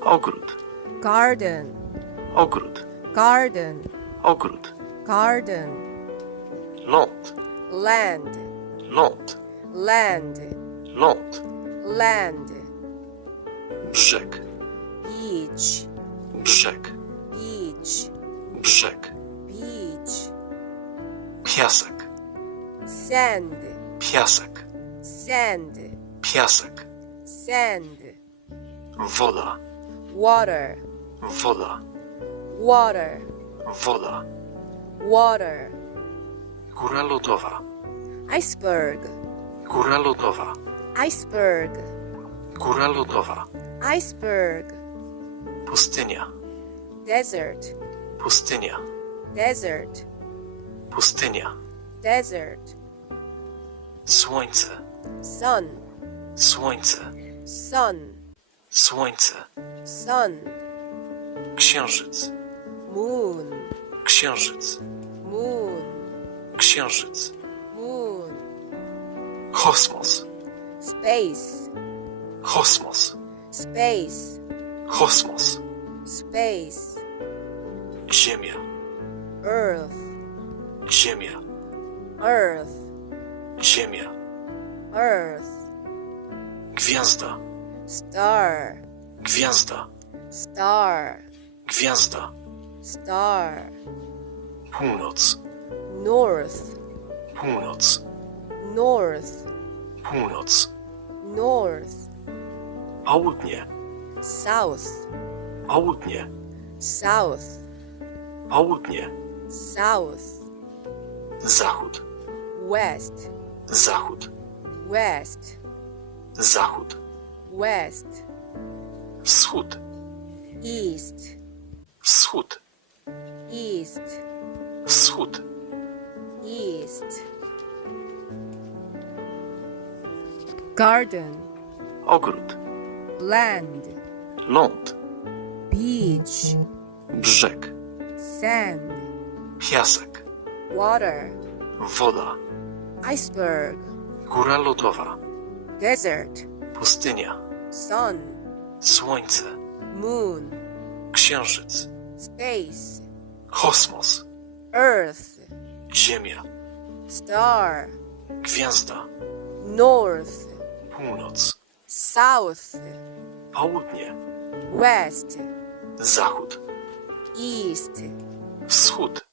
Ogród. garden, Ogród. garden, Ogród. garden, Ląd. land, Ląd. land, Ląd. land, Brzeg. beach, Brzeg. beach, Brzeg. beach, Piasek. sand, Piasek. sand, Piasek. sand, Woda. water, Woda. water, Woda. water, Góra lodowa. iceberg, Góra lodowa. iceberg, Góra lodowa. iceberg, Pustynia. desert, Pustynia. desert, Pustynia. desert, Słońce. sun, Słońce. sun, Słońce. sun, Księżyc. moon, Księżyc. moon, Księżyc. moon, Kosmos. space, Kosmos. space, Kosmos. space, Ziemia. earth, Ziemia. earth, Ziemia. earth, Gwiazda. star, Gwiazda. star, Gwiazda. star, Północ. north, Północ. north, Północ. north, Południe. south, Południe. south, Południe. south, Zachód. west, Zachód. west, Zachód. west, Wschód. east, Wschód. east, Wschód. east, garden, Ogród. land, Ląd. beach, Brzeg. sand, Piasek. water, Woda. iceberg, Góra lodowa. desert, Pustynia. sun, Słońce. moon, Księżyc. space, Kosmos. earth, Ziemia. star, Gwiazda. north, Północ. south, Południe. west, Zachód. east, Wschód.